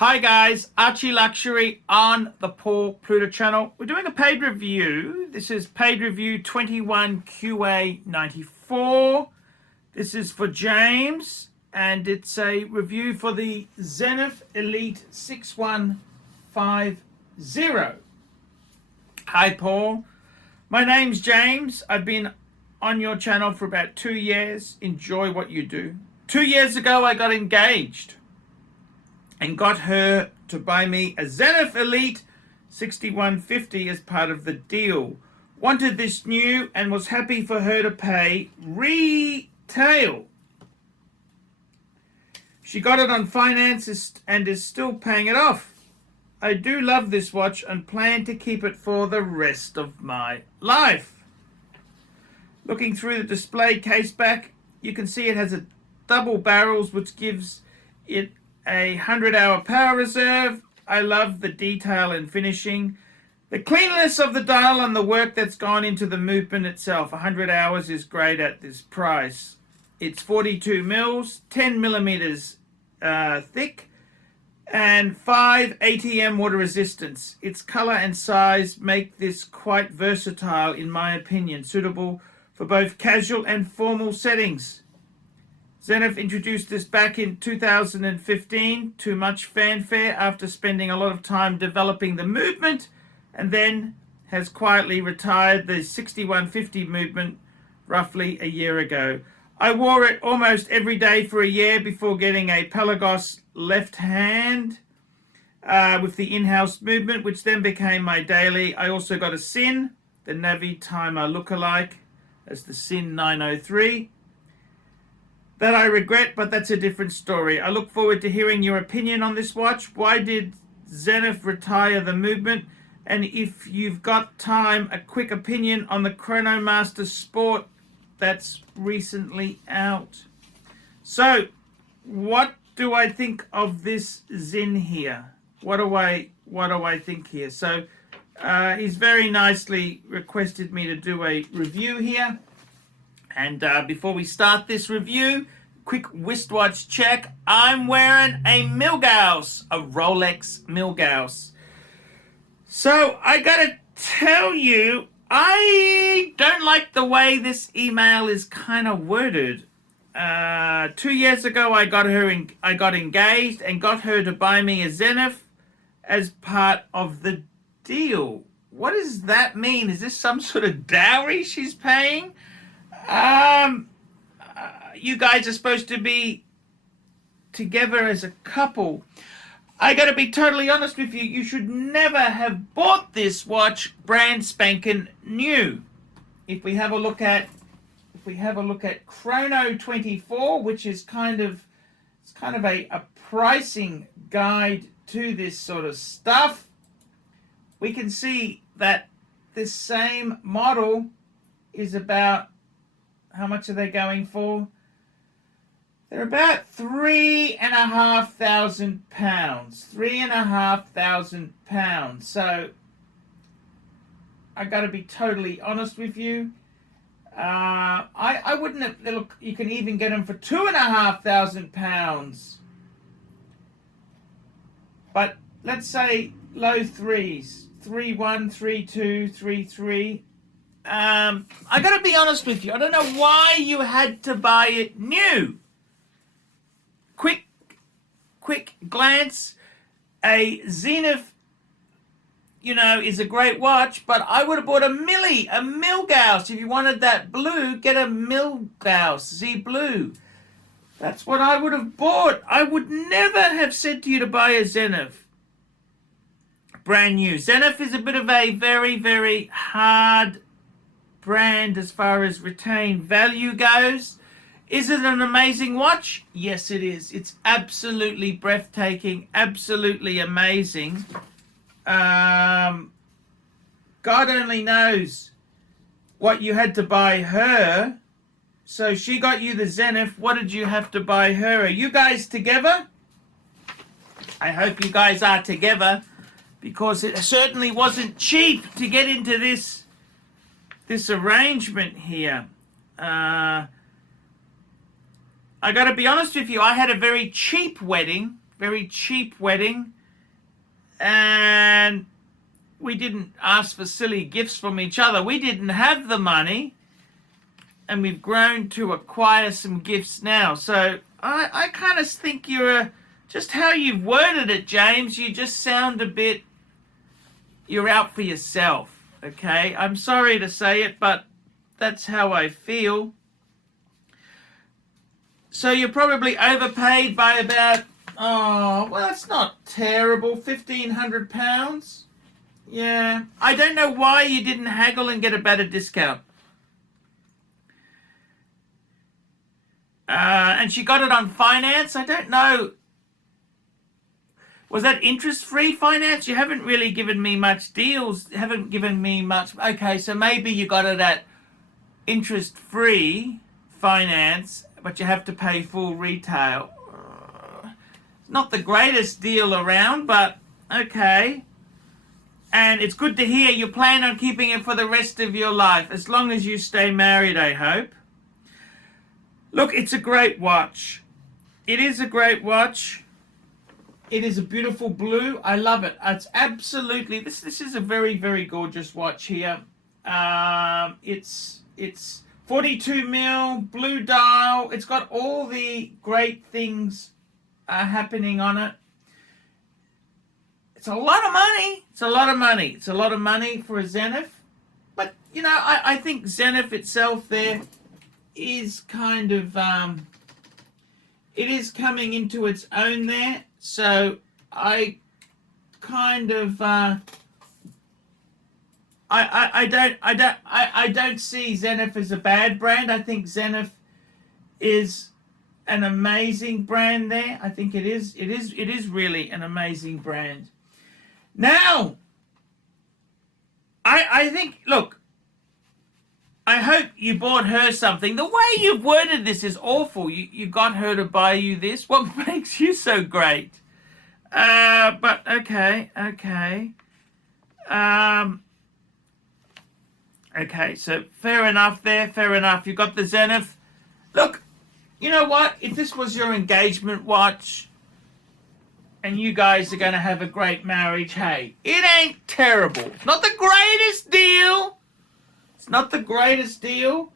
Hi guys, ArchieLuxury on the Paul Pluta channel. We're doing a paid review. This is paid review 21QA94. This is for James, and it's a review for the Zenith Elite 6150. Hi Paul, my name's James. I've been on your channel for about 2 years. Enjoy what you do. 2 years ago I got engaged and got her to buy me a Zenith Elite 6150 as part of the deal. Wanted this new and was happy for her to pay retail. She got it on finance and is still paying it off. I do love this watch and plan to keep it for the rest of my life. Looking through the display case back, you can see it has a double barrels, which gives it a 100-hour power reserve. I love the detail and finishing. The cleanliness of the dial and the work that's gone into the movement itself. 100 hours is great at this price. It's 42 mils, 10 millimeters thick, and 5 ATM water resistance. Its color and size make this quite versatile, in my opinion, suitable for both casual and formal settings. Zenith introduced this back in 2015 to much fanfare after spending a lot of time developing the movement, and then has quietly retired the 6150 movement roughly a year ago. I wore it almost every day for a year before getting a Pelagos left hand with the in-house movement, which then became my daily. I also got a Sin, the Navi Timer lookalike, as the Sin 903. That I regret, but that's a different story. I look forward to hearing your opinion on this watch. Why did Zenith retire the movement? And if you've got time, a quick opinion on the Chronomaster Sport that's recently out. So, what do I think of this Zin here? What do I think here? So, he's very nicely requested me to do a review here. And before we start this review, quick wristwatch check. I'm wearing a Milgauss, a Rolex Milgauss. So I gotta tell you, I don't like the way this email is kind of worded. 2 years ago, I got engaged and got her to buy me a Zenith as part of the deal. What does that mean? Is this some sort of dowry she's paying? You guys are supposed to be together as a couple. I gotta be totally honest with you. You should never have bought this watch brand spanking new. If we have a look at Chrono 24, which is kind of a pricing guide to this sort of stuff, we can see that this same model is about, how much are they going for? They're about £3,500. £3,500. So I got to be totally honest with you. I wouldn't have. Look, you can even get them for £2,500. But let's say low threes, 3-1, 3-2, 3-3. I gotta be honest with you. I don't know why you had to buy it new. Quick glance. A Zenith, is a great watch, but I would have bought a Milgauss. If you wanted that blue, get a Milgauss Z Blue. That's what I would have bought. I would never have said to you to buy a Zenith brand new. Zenith is a bit of a very, very hard brand as far as retained value goes. Is it an amazing watch? Yes, it is. It's absolutely breathtaking, absolutely amazing. God only knows what you had to buy her. So she got you the Zenith. What did you have to buy her? Are you guys together? I hope you guys are together, because it certainly wasn't cheap to get into this arrangement here. I got to be honest with you, I had a very cheap wedding very cheap wedding, and we didn't ask for silly gifts from each other. We didn't have the money, and we've grown to acquire some gifts now. So I kind of think just how you've worded it, James, you just sound a bit, you're out for yourself, okay? I'm sorry to say it, but that's how I feel. So you're probably overpaid by about, oh, well, it's not terrible, £1,500. Yeah, I don't know why you didn't haggle and get a better discount. And she got it on finance. I don't know. Was that interest-free finance? You haven't really given me much deals. Haven't given me much. Okay, so maybe you got it at interest-free finance, but you have to pay full retail. Not the greatest deal around, but okay. And it's good to hear you plan on keeping it for the rest of your life, as long as you stay married, I hope. Look, it's a great watch. It is a great watch. It is a beautiful blue. I love it. It's absolutely, this is a very, very gorgeous watch here. It's 42 mil, blue dial. It's got all the great things happening on it. It's a lot of money. It's a lot of money. It's a lot of money for a Zenith. But, you know, I think Zenith itself there is kind of, it is coming into its own there. So I kind of, I don't see Zenith as a bad brand. I think Zenith is an amazing brand there. I think it is really an amazing brand. Now, I think, look, I hope you bought her something. The way you've worded this is awful. You got her to buy you this. What makes you so great? But okay. Okay, so fair enough there, fair enough. You got the Zenith. Look, you know what? If this was your engagement watch and you guys are going to have a great marriage, hey, it ain't terrible. It's not the greatest deal. It's not the greatest deal.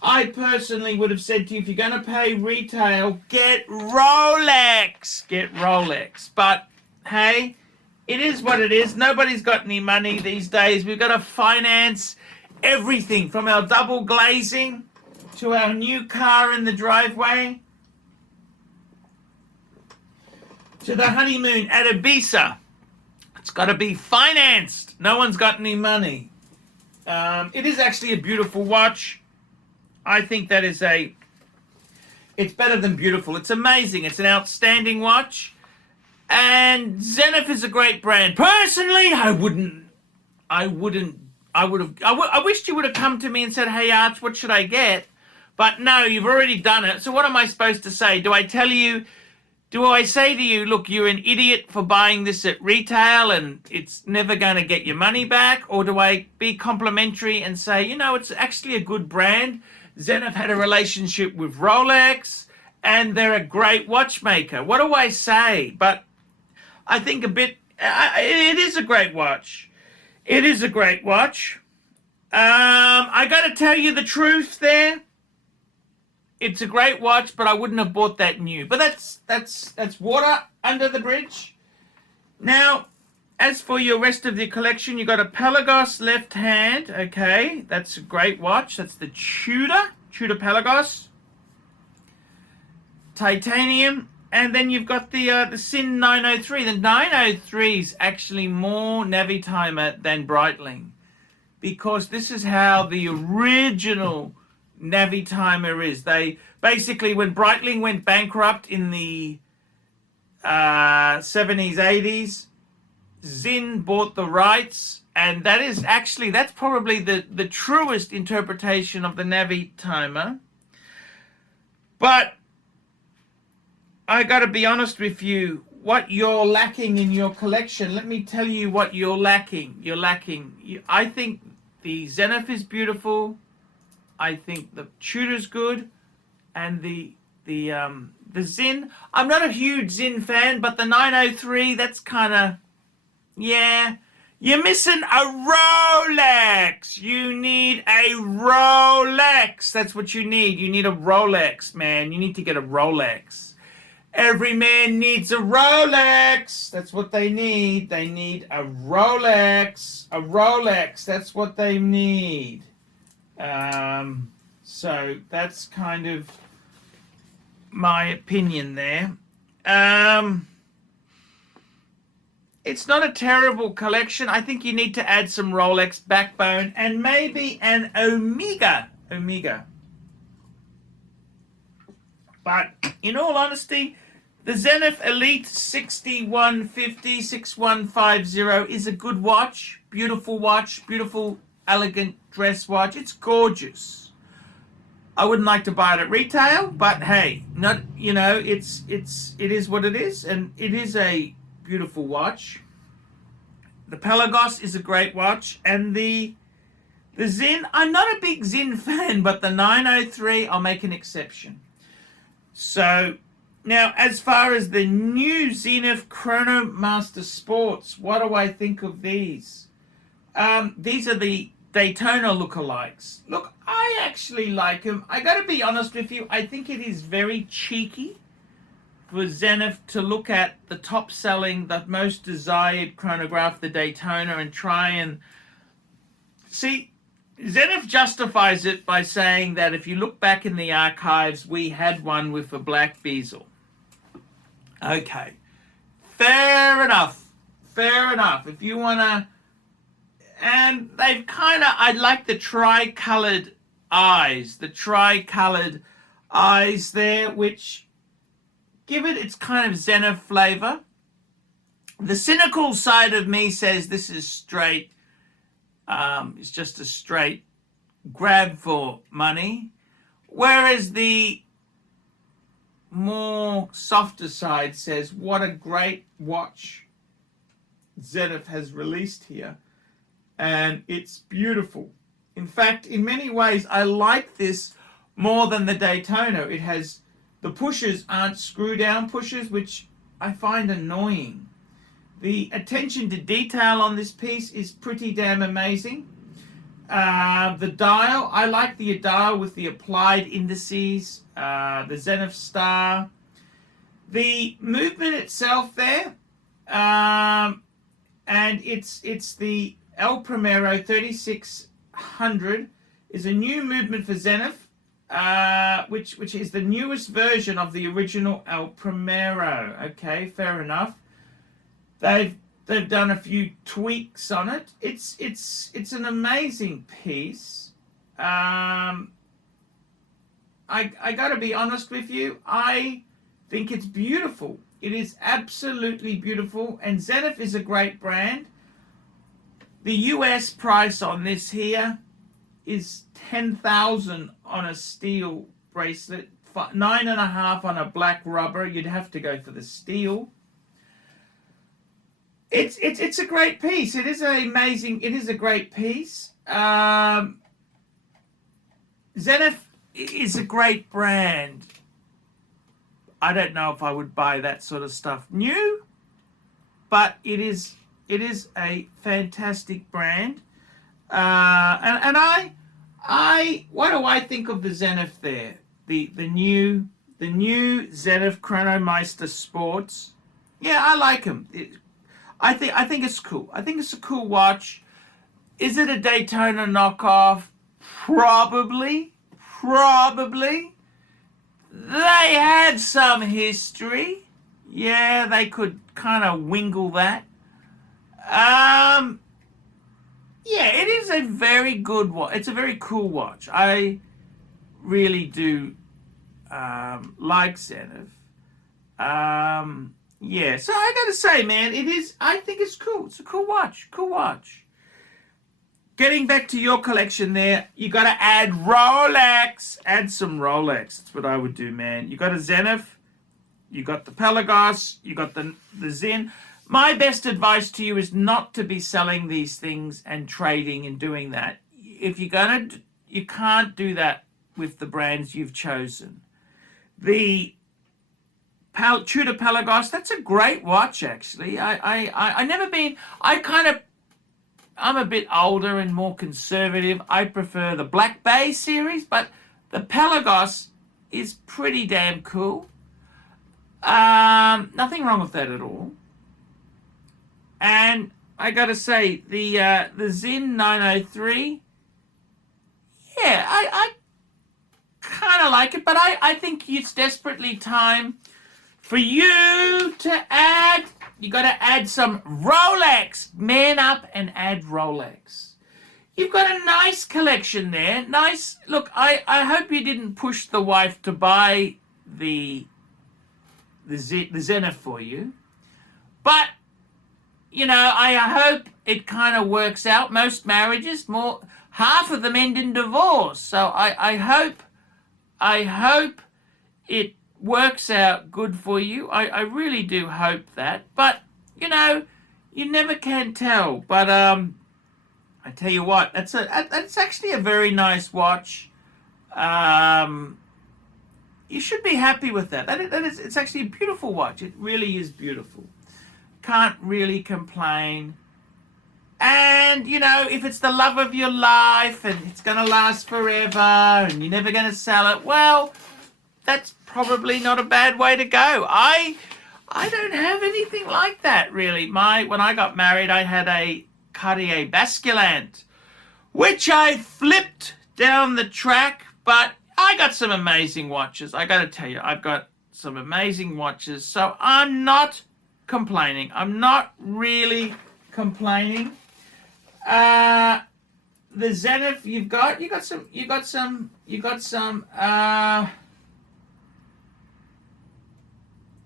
I personally would have said to you, if you're going to pay retail, get Rolex. Get Rolex. But, hey, it is what it is. Nobody's got any money these days. We've got to finance everything from our double glazing to our new car in the driveway to the honeymoon at Ibiza. It's got to be financed. No one's got any money. It is actually a beautiful watch. I think that is it's better than beautiful. It's amazing. It's an outstanding watch. And Zenith is a great brand. Personally, I wished you would have come to me and said, hey, Arch, what should I get? But no, you've already done it. So what am I supposed to say? Do I say to you, look, you're an idiot for buying this at retail and it's never going to get your money back? Or do I be complimentary and say, you know, it's actually a good brand. Zenith had a relationship with Rolex and they're a great watchmaker. What do I say? But I think it is a great watch. It is a great watch. I got to tell you the truth there. It's a great watch, but I wouldn't have bought that new. But that's water under the bridge. Now, as for your rest of the collection, you got a Pelagos left hand. Okay, that's a great watch. That's the Tudor Pelagos. Titanium. And then you've got the Sin 903. The 903 is actually more Navitimer than Breitling, because this is how the original Navitimer is. They basically, when Breitling went bankrupt in the 70s, 80s, Zinn bought the rights, and that's probably the truest interpretation of the Navitimer. But I got to be honest with you, what you're lacking in your collection, let me tell you what you're lacking. I think the Zenith is beautiful. I think the Tudor's good, and the The Zin, I'm not a huge Zin fan, but the 903, that's kind of, yeah. You're missing a Rolex. You need a Rolex. That's what you need. You need a Rolex, man. You need to get a Rolex. Every man needs a Rolex. That's what they need. They need a Rolex. A Rolex. That's what they need. So that's kind of my opinion there. It's not a terrible collection. I think you need to add some Rolex backbone and maybe an Omega. But in all honesty, the Zenith Elite 6150, 6150 is a good watch. Beautiful, elegant dress watch. It's gorgeous. I wouldn't like to buy it at retail, but hey, not, you know, it is what it is, and it is a beautiful watch. The Pelagos is a great watch, and the Zin, I'm not a big Zin fan, but the 903, I'll make an exception. So now, as far as the new Zenith Chronomaster Sports, what do I think of these? These are the Daytona lookalikes. Look, I actually like them. I got to be honest with you, I think it is very cheeky for Zenith to look at the top selling, the most desired chronograph, the Daytona, and try and see. Zenith justifies it by saying that if you look back in the archives, we had one with a black bezel. Okay, fair enough. If you want to, and they've kind of, I like the tri-colored eyes there, which give it its kind of Zenith flavor. The cynical side of me says this is straight, it's just a straight grab for money, whereas the more softer side says what a great watch Zenith has released here, and it's beautiful. In fact, in many ways, I like this more than the Daytona. It has, the pushers aren't screw down pushers, which I find annoying. The attention to detail on this piece is pretty damn amazing. The dial, I like the dial with the applied indices, the Zenith star. The movement itself there, and it's the El Primero 3600 is a new movement for Zenith, which is the newest version of the original El Primero. Okay, fair enough. They've done a few tweaks on it. It's an amazing piece. I got to be honest with you. I think it's beautiful. It is absolutely beautiful, and Zenith is a great brand. The US price on this here is $10,000 on a steel bracelet, $9.5 on a black rubber. You'd have to go for the steel. It's a great piece. It is amazing. It is a great piece. Zenith is a great brand. I don't know if I would buy that sort of stuff new, but it is a fantastic brand. And I what do I think of the Zenith there? The new Zenith Chronomeister Sports. Yeah, I like them. I think it's cool. I think it's a cool watch. Is it a Daytona knockoff? Probably. They had some history. Yeah, they could kind of wingle that. Yeah, it is a very good watch. It's a very cool watch. I really do like Zenith. Yeah, so I gotta say, man, I think it's cool. It's a cool watch. Getting back to your collection there, you gotta add Rolex. Add some Rolex. That's what I would do, man. You got a Zenith, you got the Pelagos, you got the Zin. My best advice to you is not to be selling these things and trading and doing that. If you're gonna, you can't do that with the brands you've chosen. The Tudor Pelagos. That's a great watch, actually. I never been. I'm a bit older and more conservative. I prefer the Black Bay series, but the Pelagos is pretty damn cool. Nothing wrong with that at all. And I gotta say, the Zen 903, yeah, I kind of like it, but I think it's desperately time for you to add. You got to add some Rolex. Man up and add Rolex. You've got a nice collection there. Nice. Look, I hope you didn't push the wife to buy the Zenith for you, but you know, I hope it kind of works out. Most marriages, half of them end in divorce. So I hope it works out good for you. I really do hope that. But you know, you never can tell. But I tell you what, that's actually a very nice watch. You should be happy with that. It's actually a beautiful watch. It really is beautiful. Can't really complain. And you know, if it's the love of your life and it's going to last forever and you're never going to sell it, well, that's probably not a bad way to go. I don't have anything like that, really. When I got married, I had a Cartier Basculant, which I flipped down the track, but I got some amazing watches. I got to tell you, I've got some amazing watches, so I'm not complaining. I'm not really complaining. The Zenith you got some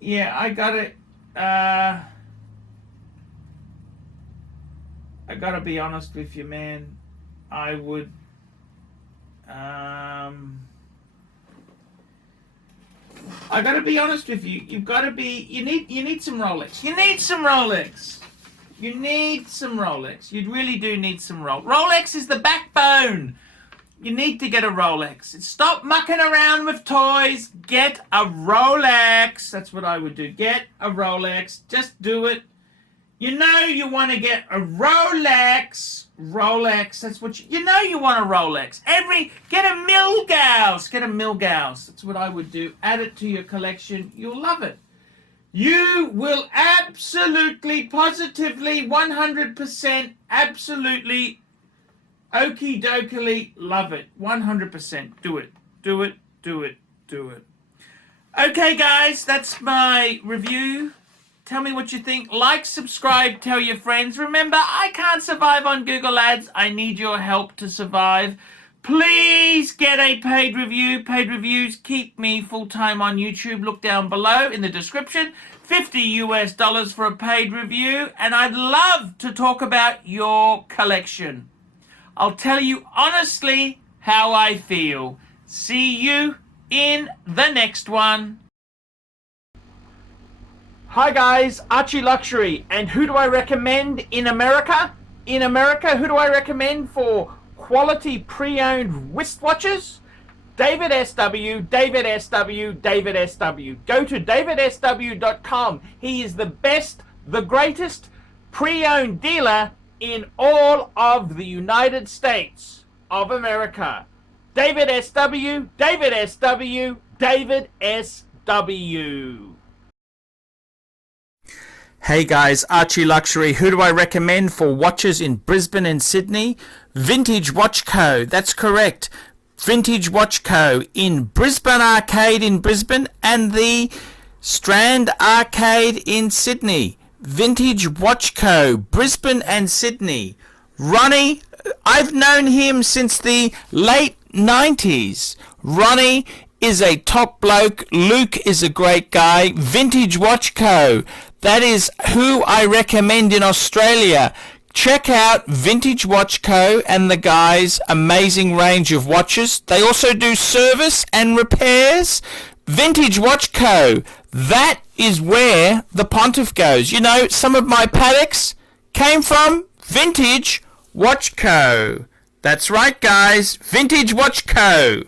yeah, I got it. I gotta be honest with you, man. I would I gotta be honest with you. You need some Rolex. You need some Rolex. You need some Rolex. You really do need some Rolex. Rolex is the backbone. You need to get a Rolex. Stop mucking around with toys. Get a Rolex. That's what I would do. Get a Rolex. Just do it. You know you want to get a Rolex. Rolex. That's what you know you want a Rolex. Get a Milgauss. Get a Milgauss. That's what I would do. Add it to your collection. You'll love it. You will absolutely, positively, 100%, absolutely, okie dokily love it. 100%. Do it. Do it. Do it. Do it. Okay, guys, that's my review. Tell me what you think. Like, subscribe, tell your friends. Remember, I can't survive on Google Ads. I need your help to survive. Please get a paid review. Paid reviews keep me full-time on YouTube. Look down below in the description. $50 for a paid review. And I'd love to talk about your collection. I'll tell you honestly how I feel. See you in the next one. Hi guys, ArchieLuxury, and who do I recommend in America? In America, who do I recommend for quality pre-owned wristwatches? David SW, David SW, David SW. Go to davidsw.com. He is the best, the greatest pre-owned dealer in all of the United States of America. David SW, David SW, David SW. Hey guys, ArchieLuxury. Who do I recommend for watches in Brisbane and Sydney? Vintage Watch Co. That's correct. Vintage Watch Co. in Brisbane Arcade in Brisbane and the Strand Arcade in Sydney. Vintage Watch Co. Brisbane and Sydney. Ronnie, I've known him since the late 90s. Ronnie is a top bloke. Luke is a great guy. Vintage Watch Co. That is who I recommend in Australia. Check out Vintage Watch Co. and the guys' amazing range of watches. They also do service and repairs. Vintage Watch Co. That is where the pontiff goes. You know, some of my Pateks came from Vintage Watch Co. That's right, guys. Vintage Watch Co.